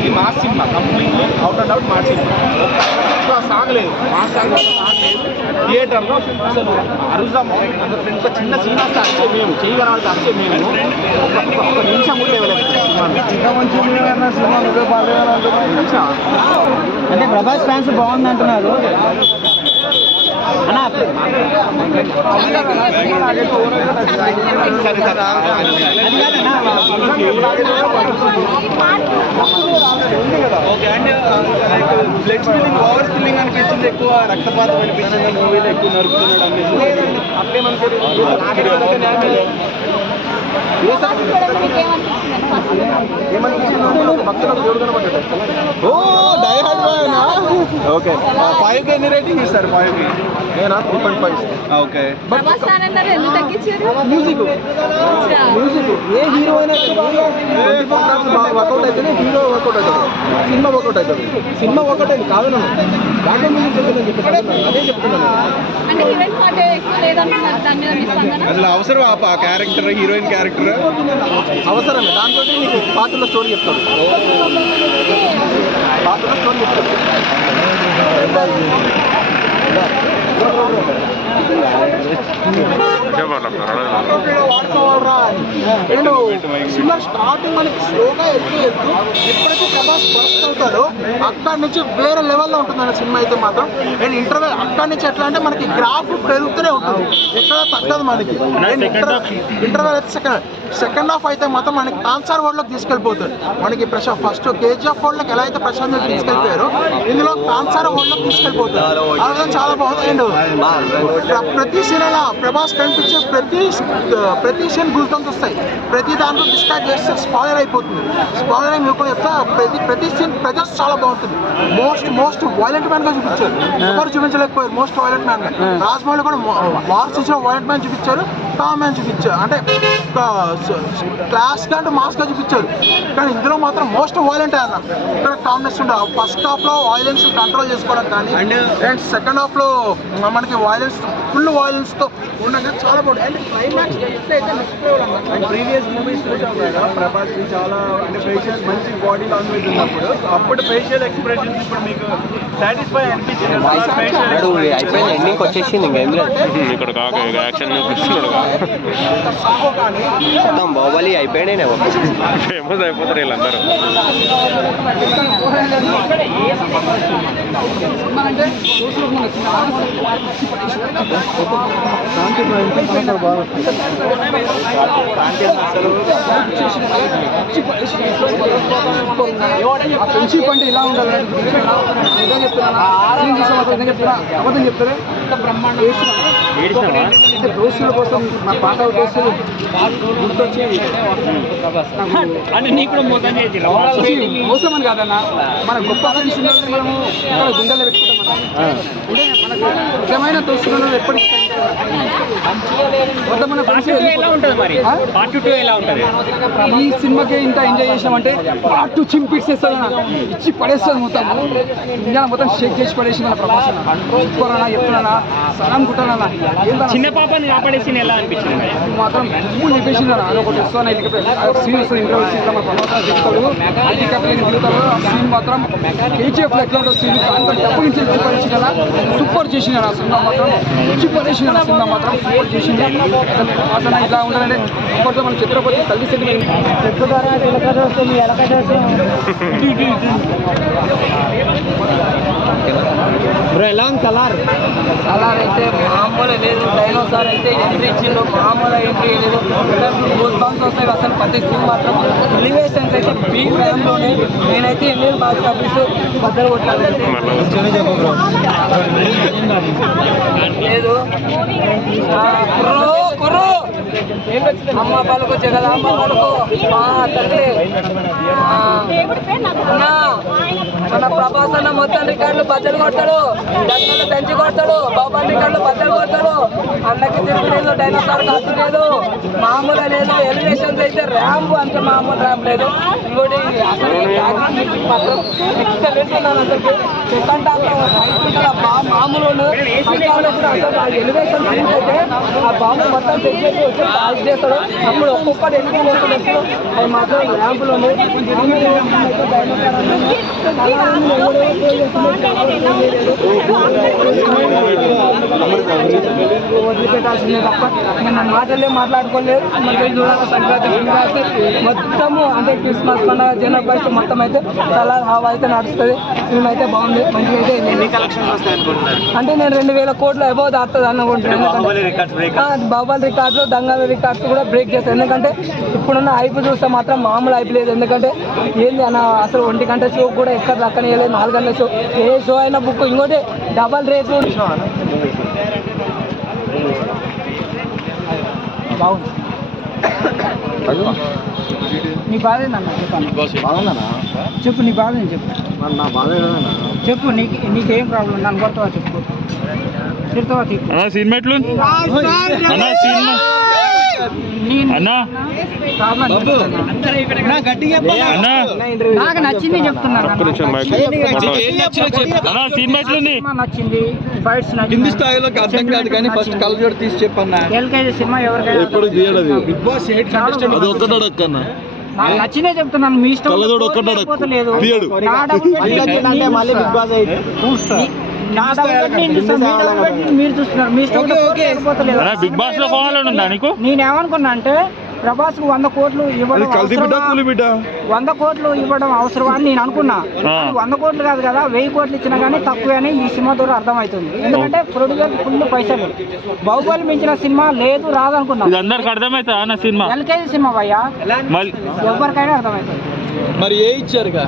ఇది mass cinema, completely out and out mass cinema. ఒక్క song లేదు, మాస్ సాంగ్ లేదు. థియేటర్లో అసలు అరుజాము ఫ్రెండ్స్ చిన్న సీన్ వస్తే అచ్చే మేము చేయగలవాళ్ళకి అచ్చే మేము ఒక నిమిషం కూడా ఇవ్వలేదు సినిమా. అంటే ప్రభాస్ ఫ్యాన్స్ బాగుంది అంటున్నారు అన్న. Okay and blood spilling, over spilling అనిపించింది, ఎక్కువ రక్తపాతం అనిపించింది మూవీలో, ఎక్కువ నరుకుతున్నాడు ఓకే. 5 ఎన్ని రేటింగ్ ఇస్తారు? 5 నేనా 3.5. ఓకే. మ్యూజిక్ ఏ హీరో అయినా వర్కౌట్ అయితేనే హీరో వర్కౌట్ అవుతుంది, సినిమా వర్కౌట్ అవుతుంది. సినిమా వర్కౌట్ అయింది కాదు నన్ను బ్యాక్గ్రౌండ్ మ్యూజిక్ చెప్తుందని చెప్పి అదే చెప్తున్నాను. అసలు అవసరం ఆ క్యారెక్టర్, హీరోయిన్ క్యారెక్టర్ అవసరమే. దాంతో నీకు పాత్రలో స్టోరీ చెప్తాడు, పాత్రలో స్టోరీ చెప్తాడు. సినిమా స్టార్టింగ్ మనకి స్లోగా ఎత్తు ఎప్పుడైతే ప్రభాస్ బస్ట్ అవుతాడో అక్కడి నుంచి వేరే లెవెల్లో ఉంటుందన్న సినిమా అయితే మాత్రం. అండ్ ఇంటర్వెల్ అక్కడి నుంచి ఎట్లా అంటే మనకి గ్రాఫ్ పెరుగుతూనే ఉంటుంది, ఎక్కడ తగ్గదు మనకి. ఇంటర్వెల్ అయితే సెకండ్ హాఫ్ అయితే మాత్రం మనకి కాన్సర్ వరల్డ్లోకి తీసుకెళ్ళిపోతాడు. మనకి ఫస్ట్ కేజీఎఫ్ వరల్డ్లోకి ఎలా అయితే ప్రశాంత్ తీసుకెళ్ళిపోయారో ఇందులో కాన్సర్ వరల్డ్లోకి తీసుకెళ్ళిపోతాడు. అలా చాలా బాగుంది. అండ్ ప్రతి సీన్లో ప్రభాస్ కనిపించే ప్రతి సీన్ గుర్తుంటూ వస్తాయి. ప్రతి దాంట్లో డిస్ట్రాక్ట్ చేస్తే స్పాయిలర్ అయిపోతుంది. స్పాయిలర్ అని కూడా చెప్తా. ప్రతి సీన్ ప్రజెస్ చాలా బాగుంటుంది. మోస్ట్ వైలెంట్ మ్యాన్ గా చూపించారు, ఎవరు చూపించలేకపోయారు. మోస్ట్ వైలెంట్ మ్యాన్ గా రాజమౌళి కూడా వార్ ఇచ్చిన వైలెంట్ మ్యాన్ చూపించారు, టామ్ మ్యాన్ చూపించారు. అంటే క్లాస్ గా అంటే మాస్ గా చూపించారు. కానీ ఇందులో మాత్రం మోస్ట్ వైలెంట్ అన్న. ఇక్కడ కామ్నెస్ ఉండదు. ఫస్ట్ హాఫ్ లో వైలెన్స్ కంట్రోల్ చేసుకోవడం కానీ, అండ్ సెకండ్ హాఫ్ లో మనకి వైలెన్స్ ఫుల్ వైలెన్స్ తో ఉండగా చాలా బాగుంది. And climax and previous movies చూసాం కదా ప్రభాస్ చాలా అంటే ఫేషియల్ మంచి బాడీ లాంగ్వేజ్ ఉన్నప్పుడు అప్పుడు ఫేషియల్ ఎక్స్ప్రెషన్స్ ఇప్పుడు మీకు సాటిస్ఫై అనిపించింది? ఎండింగ్ వచ్చేసింది ఇక్కడ కాక యాక్షన్ చూపిస్తున్నాడు. బాహుబలి అయిపోయాడే ఫేమస్ అయిపోతారు వీళ్ళందరూ. ఫ్రెండ్షిప్ అంటే ఇలా ఉండాలి. అబద్ధం చెప్తారే దోస్తుల కోసం మా పాట దోస్తులు గుర్తొచ్చి అంటే నీకు కూడా మోసం అని కాదన్న. మన గొప్ప సినిమాలని మనము గుండెల్లో పెట్టుకుంటాం. అంటే మనకు నిజమైన దోస్తులను ఎప్పటికీ ఈ సినిమాకి ఇంత ఎంజాయ్ చేసినామంటే పార్ట్ 2 చింపిస్తేస్తుంది, ఇచ్చి పడేస్తుంది మొత్తం. ఇండియా మొత్తం షేక్ చేసి పడేసి మన ప్రమోషన్ చెప్పుకోవాలన్నా చెప్తున్నా సలాం కుట్టాలన్నా. చిన్న పాపని కాపాడేసి ఎలా అనిపించింది మాత్రం చెప్పేసి ఒకటి వస్తాను సీన్ వస్తుంది. ఇంటర్వ్యూ సీన్ మన ప్రమోషన్ చెప్తాడు, హెలికాప్టర్ దిగుతాడు. సీన్ మాత్రం కేజీఎఫ్ ఎట్లా ఉంటుంది సీన్ డబ్బు నుంచి ఇచ్చి పడేసి కదా సూపర్ చేసిన సినిమా మాత్రం. ఇచ్చి పడేసిన సినిమా మాత్రం సపోర్ట్ చేసింది. అసలు ఇలా ఉండాలంటే ఇప్పటితో మనం చిత్రపతి తల్లి బ్రో ఎలా ఉంది కలర్ అయితే మామూలు లేదు. డైనోసార్ అయితే ఎంట్రీ ఇచ్చిండు, మామూలు ఎంట్రీ లేదు. గోల్ బాంబ్స్ వస్తాయి అసలు ప్రతి సీన్ మాత్రం. ఎలివేషన్స్ అయితే బీట్ టైంలోనే నేనైతే ఎన్ని బాక్స్ ఆఫీస్ బద్దలు కొట్టాలి లేదు. అమ్మ పలుకు జగదాంబ పలుకు మా తల్లి మన ప్రభాస్ అన్న మొత్తం రికార్డులు బద్దలు కొడతాడు, గంటలు దంచి కొడతాడు, బాబాన్ రికార్డులు బద్దలు కొడతాడు. అన్నకి తిరుగులేదు, డైనోసార్ కాదు లేదు, మామూలు లేదు. ఎలివేషన్స్ అయితే ర్యాంప్ అంత మామూలు ర్యాంప్ లేదు. ఇంకోటి అసలు మాత్రం ఎక్సలెంట్ ఉన్నాను. అసలు సెకండ్ మామూలు ఎలివేషన్ అయితే ఆ బాంబు మొత్తం చెక్ చేసి వచ్చి పాస్ చేస్తాడు. అప్పుడు ఒక్కొక్కటి ఎన్ని వస్తున్నప్పుడు అది మాత్రం ర్యాంపులు ఉన్నాయి. వదిలిపెట్టాల్సిందే తప్ప ఇంకా నన్ను మాటలే మాట్లాడుకోలేదు. సంక్రాంతి మొత్తము అంటే క్రిస్మస్ పండుగ జనవరి ఫస్ట్ మొత్తం అయితే చాలా హావ్ అయితే నడుస్తుంది. ఫిల్మ్ అయితే బాగుంది, మంచిగా అయితే అంటే నేను 2000 కోట్లు అబౌవ్ దాటుతుంది అనుకుంటున్నాను. బాహుబలి రికార్డ్స్, దంగల్ రికార్డ్స్ కూడా బ్రేక్ చేస్తాను. ఎందుకంటే ఇప్పుడున్న హైప్ చూస్తే మాత్రం మామూలు హైప్ లేదు. ఎందుకంటే ఏంది అన్న అసలు 1 గంట షో కూడా ఎక్కడ దక్కనే లేదు. 4 గంటల షో ఏ షో అయినా బుక్. ఇంకోటి డబల్ రేట్లు బాగుంది. నీ బాధ ఏందన్నా చెప్పు, నీ బాధ ఏంటి చెప్పు. చెప్పు నీకేం ప్రాబ్లం, నన్ను కొడతావా చెప్పు, తిడతావా అన్నా సినిమా ఎట్లు అన్నా సినిమా అన్నా నాకు నచ్చింది చెప్తున్నాను. అన్నా సినిమా ఎట్లుంది? నచ్చింది, ఫైట్స్ నచ్చింది. అర్థం కాదు కానీ ఫస్ట్ కలర్ తీసి చెప్పన్నా. ఎల్కేజీ సినిమా ఎవరికైనా నాకు నచ్చినే చెప్తున్నాను. మీ ఇష్టం లేదు. మీరు చూస్తున్నారు, మీ ఇష్టం బిగ్ బాస్ లో పోవాలని ఉందా నీకు? నేనేమనుకున్నా అంటే ప్రభాస్ కు 100 కోట్లు ఇవ్వడం 100 కోట్లు ఇవ్వడం అవసరమా అని నేను అనుకున్నా. 100 కోట్లు కాదు కదా, 1000 కోట్లు ఇచ్చినా కానీ తక్కువే అని ఈ సినిమా ద్వారా అర్థమవుతుంది. ఎందుకంటే ప్రొడ్యూసర్ ఫుల్ పైసలు. బాహుబలి మించిన సినిమా లేదు రాదనుకున్నా. అందరికి అర్థమవుతా అన్న సినిమా? ఎల్కేజీ సినిమా భయ్యా, ఎవరికైనా అర్థమవుతుంది. మరి ఏ ఇచ్చారుగా